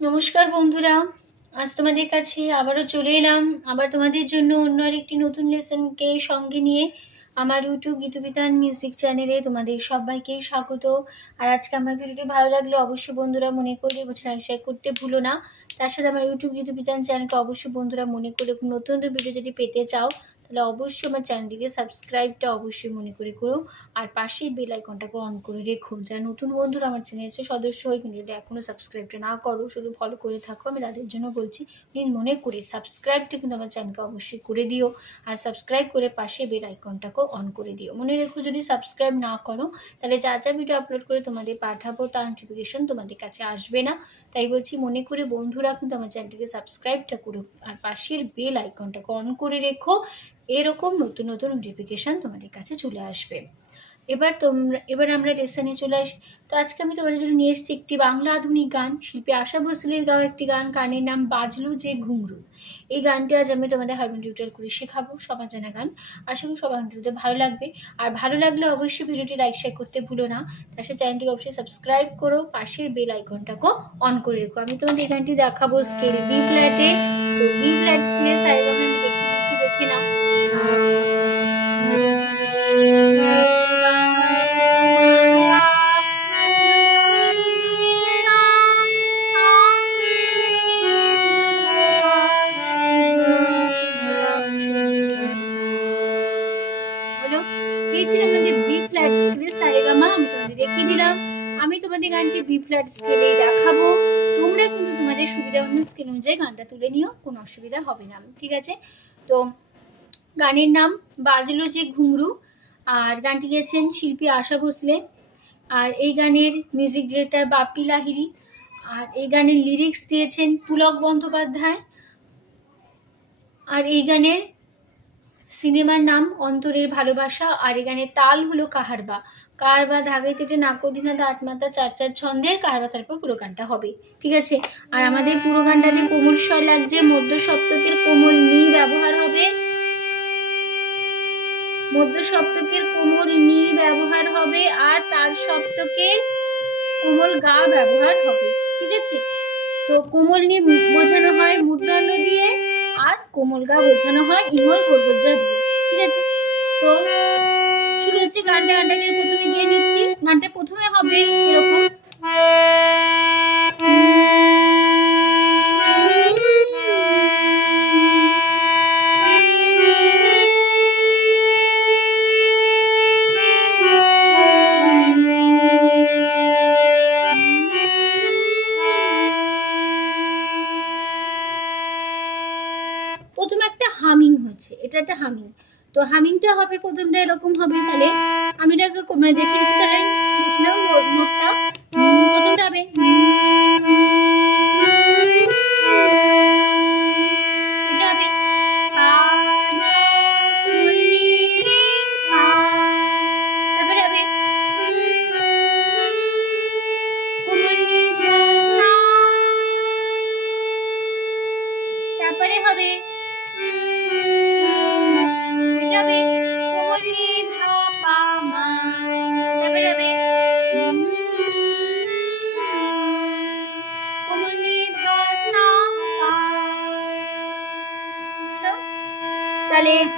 নমস্কার বন্ধুরা, আজ তোমাদের কাছে আবারও চলে এলাম। আবার তোমাদের জন্য অন্য আরেকটি নতুন লেসনকে সঙ্গে নিয়ে আমার ইউটিউব গীতবিতান মিউজিক চ্যানেলে তোমাদের সবাইকে স্বাগত। আর আজকে আমার ভিডিওটি ভালো লাগলে অবশ্যই বন্ধুরা মনে করে বছর লাইক করতে ভুলো না। তার সাথে আমার ইউটিউব গীতবিতান চ্যানেলকে অবশ্যই বন্ধুরা মনে করে নতুন নতুন ভিডিও যদি পেতে চাও তাহলে অবশ্যই আমার চ্যানেলটিকে সাবস্ক্রাইবটা অবশ্যই মনে করে করো। আর পাশের বেল আইকনটাকে অন করে রেখো। যারা নতুন বন্ধুরা আমার চ্যানেলের সদস্য হয় কিন্তু যদি এখনও সাবস্ক্রাইবটা না করো, শুধু ফলো করে থাকো। আমি তাদের জন্য বলছি প্লিজ মনে করে সাবস্ক্রাইবটা কিন্তু আমার চ্যানেলকে অবশ্যই করে দিও। আর সাবস্ক্রাইব করে পাশে বেল আইকনটাকেও অন করে দিও। মনে রেখো যদি সাবস্ক্রাইব না করো, তাহলে যা যা ভিডিও আপলোড করে তোমাদের পাঠাবো, তার নোটিফিকেশন তোমাদের কাছে আসবে না। তাই বলছি, মনে করে বন্ধুরা কিন্তু আমার চ্যানেলটিকে সাবস্ক্রাইবটা করো আর পাশের বেল আইকনটাকে অন করে রেখো। এরকম নতুন নতুন নোটিফিকেশান তোমাদের কাছে চলে আসবে। এবার তোমরা, এবার আমরা লেসনে চলে আসি। তো আজকে আমি তোমাদের জন্য নিয়ে এসেছি একটি বাংলা আধুনিক গান। শিল্পী আশা ভোসলের গাওয়া একটি গান। গানের নাম বাজলু যে ঘুংরু এই গানটি আজ আমি তোমাদের হারমোন টিউটার করে শেখাবো সবার জানা গান। আশা করি সবার টিউটার ভালো লাগবে। আর ভালো লাগলে অবশ্যই ভিডিওটি লাইক, শেয়ার করতে ভুলো না। তার সাথে চ্যানেলটিকে অবশ্যই সাবস্ক্রাইব করো। পাশের বেল আইকনটাকেও অন করে রেখো। আমি তোমাদের এই গানটি দেখাবো স্কেল বি ফ্ল্যাটে তো বি ফ্ল্যাট স্কেলে সারেগাম ফ্ল্যাট স্কেলে দেখাবো। তোমরা কিন্তু তোমাদের সুবিধা অনুযায়ী স্কেল অনুযায়ী গানটা তুলে নিও, কোনো অসুবিধা হবে না, ঠিক আছে? তো গানের নাম বাজলো যে ঘুংরু আর গানটি গেয়েছেন শিল্পী আশা ভোসলে, আর এই গানের মিউজিক ডিরেক্টর বাপ্পি লাহিরি আর এই গানের লিরিক্স দিয়েছেন পুলক বন্দ্যোপাধ্যায়, আর এই গানের সিনেমার নাম, অন্তরের ভালোবাসা, আর গানের তাল হলো কাহারবা কাহারবা ধাগে তেটে নাকদিনাথ আটমাতা চার চার ছন্দের কাহারবা তারপর পুরো গানটা হবে। ঠিক আছে? আর আমাদের পুরো গানটাতে কোমল স্বর লাগছে মধ্য সপ্তকের কোমল নি ব্যবহার হবে। মধ্য সপ্তকের কোমল নি ব্যবহার হবে, আর তার সপ্তকের কোমল গা ব্যবহার হবে। ঠিক আছে? তো কোমল নি বোঝানো হয় মূর্ধন্য দিয়ে। কোমল গা বোঝানো হয়, ইহই পর্বজা দিয়ে। ঠিক আছে? তো শুরু হচ্ছে গানটা। গানটাকে প্রথমে গিয়ে নিচ্ছি গানটা প্রথমে হবে এরকম। তো হামিংটা হবে প্রথমটা এরকম হবে তাহলে। আমি এটাকে কমে দেখিয়ে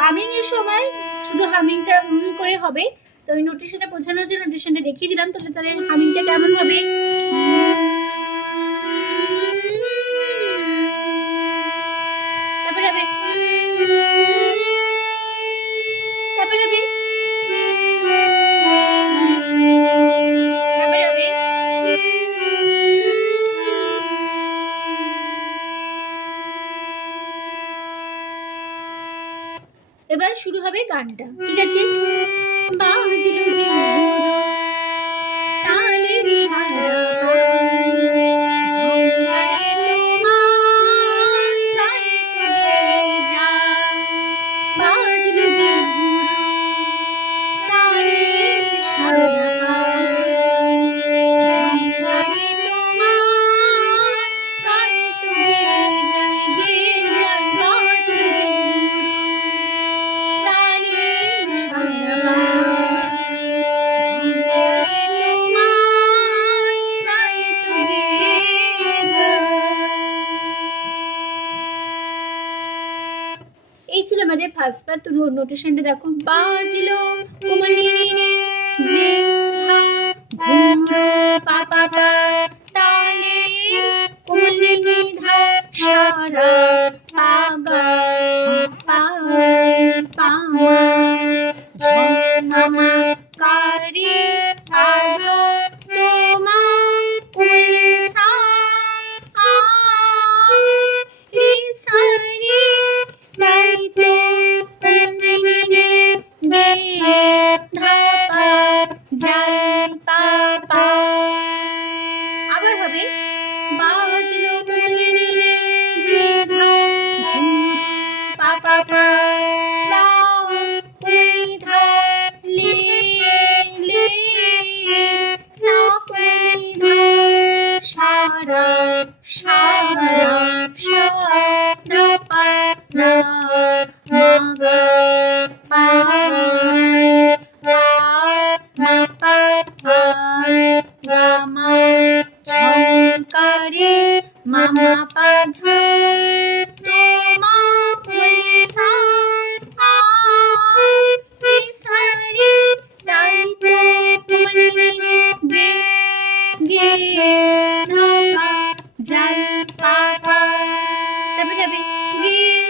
হামিং এর সময় শুধু হামিংটা করে হবে। তো আমি নোটিশনটা বোঝানোর জন্য নোটিশনটা দেখিয়ে দিলাম, তাহলে তাহলে হামিংটা কেমন হবে শুরু হবে গানটা ঠিক আছে? বাজলো যে তালে তালের ফার্স্ট পার্ট তো নোটেশনটা দেখো। বাজলো কোমলি রে যে ঘুমলো পা পা পা তালে কোমলি নি ধা সারা পাগা পা পা ঝমা जन पापा तभी तभी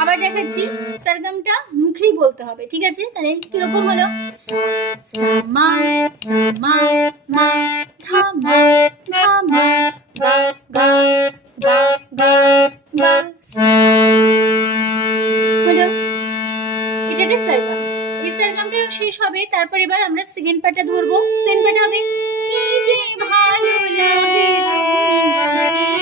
আবার দেখাচ্ছি সরগমটা মুখেই বলতে হবে ঠিক আছে তাহলে কীরকম হলো মা মা মা থা মা থা মা গা গা গা গ গা শেষ হবে তারপর এবার আমরা সেকেন্ড পার্টটা ধরবো সেকেন্ড পার্ট হবে কি যে ভালো লাগে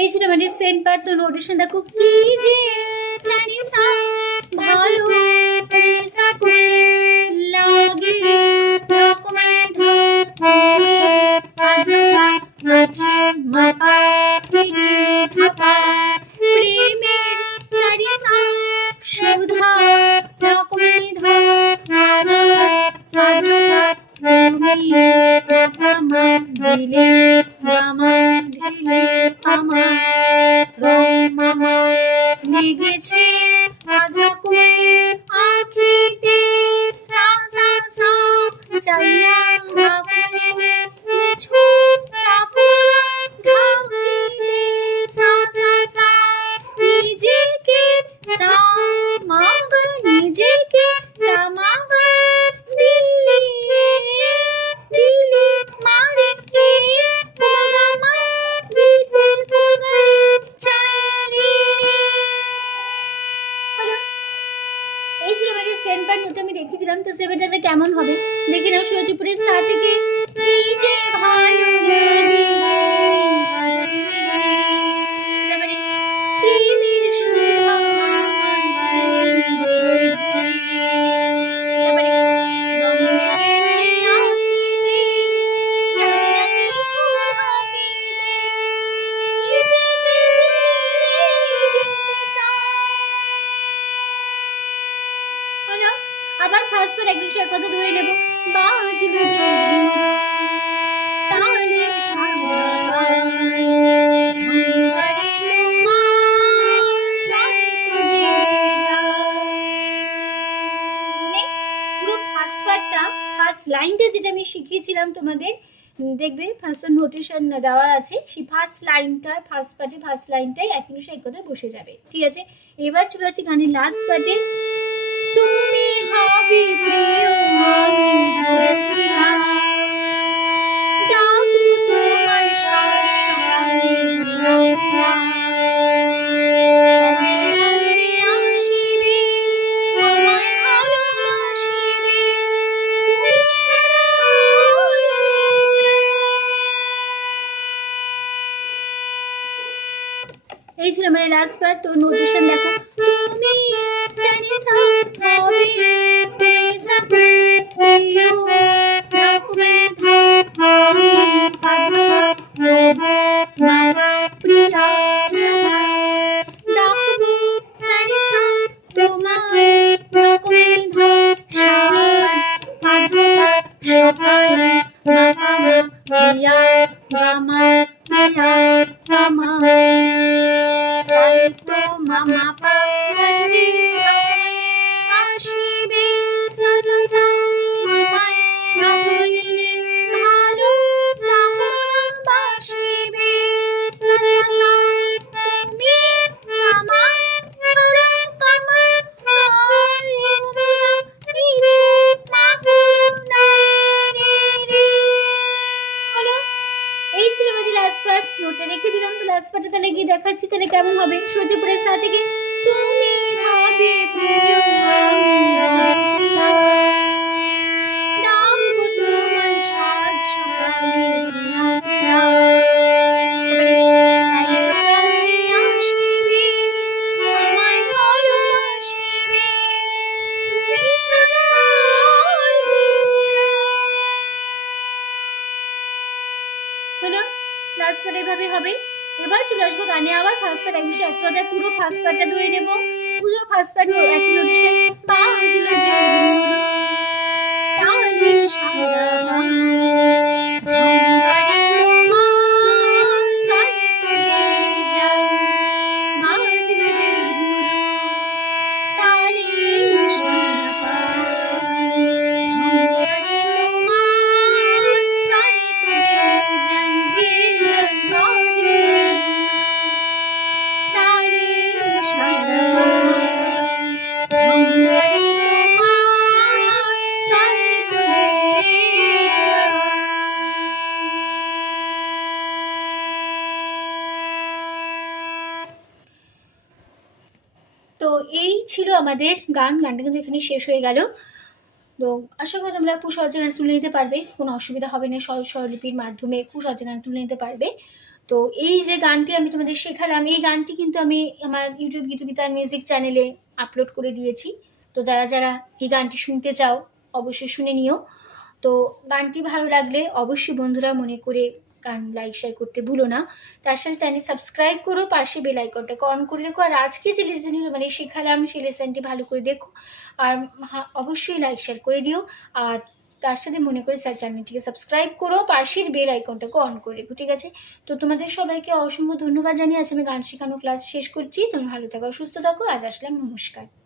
এই ছিল আমাদের সেন্ট পার্ট তো নোটেশন দেখো কি যে সানি সা ভালো পেসা করে লাগে আছে মাতা মাতা প্রেমের সারি সা সৌধা রকমেধা দিলে ফার্স্ট লাইনটা যেটা আমি শিখিয়েছিলাম তোমাদের দেখবে ফার্স্ট পার্ট নোটেশন দেওয়া আছে, সেই ফার্স্ট লাইনটা ফার্স্ট পার্টে ফার্স্ট লাইনটাই এক মিনিশে এক কথায় বসে যাবে, ঠিক আছে? এবার চলে আসছি গানের লাস্ট পার্টে তুমি হবে প্রিয়। এই ছিল মানে লাস্ট পার্ট তো নোটেশন দেখো ছিল আমাদের গান, গানটা কিন্তু এখানে শেষ হয়ে গেল। তো আশা করি তোমরা খুব সহজে গান তুলে নিতে পারবে। কোনো অসুবিধা হবে না সহজ স্বরলিপির মাধ্যমে খুব সহজে গান তুলে নিতে পারবে। তো এই যে গানটি আমি তোমাদের শেখালাম, এই গানটি কিন্তু আমি আমার ইউটিউব গীতবিতার মিউজিক চ্যানেলে আপলোড করে দিয়েছি। তো যারা যারা এই গানটি শুনতে চাও, অবশ্যই শুনে নিও। তো গানটি ভালো লাগলে অবশ্যই বন্ধুরা মনে করে গান লাইক শেয়ার করতে ভুলো না। তার সাথে চ্যানেল সাবস্ক্রাইব করো, পাশে বেল আইকনটাকে অন করে রেখো। আর আজকে যে লেসনটি মানে শেখালাম, সেই লেসনটি ভালো করে দেখো। আর অবশ্যই লাইক শেয়ার করে দিও। আর তার সাথে মনে করে স্যার চ্যানেলটিকে সাবস্ক্রাইব করো, পাশের বেল আইকনটাকে অন করে রেখো, ঠিক আছে? তো তোমাদের সবাইকে অসংখ্য ধন্যবাদ জানিয়ে আজ আমি গান শেখানো ক্লাস শেষ করছি। তোমরা ভালো থাকো, সুস্থ থাকো। আজ আসলাম, নমস্কার।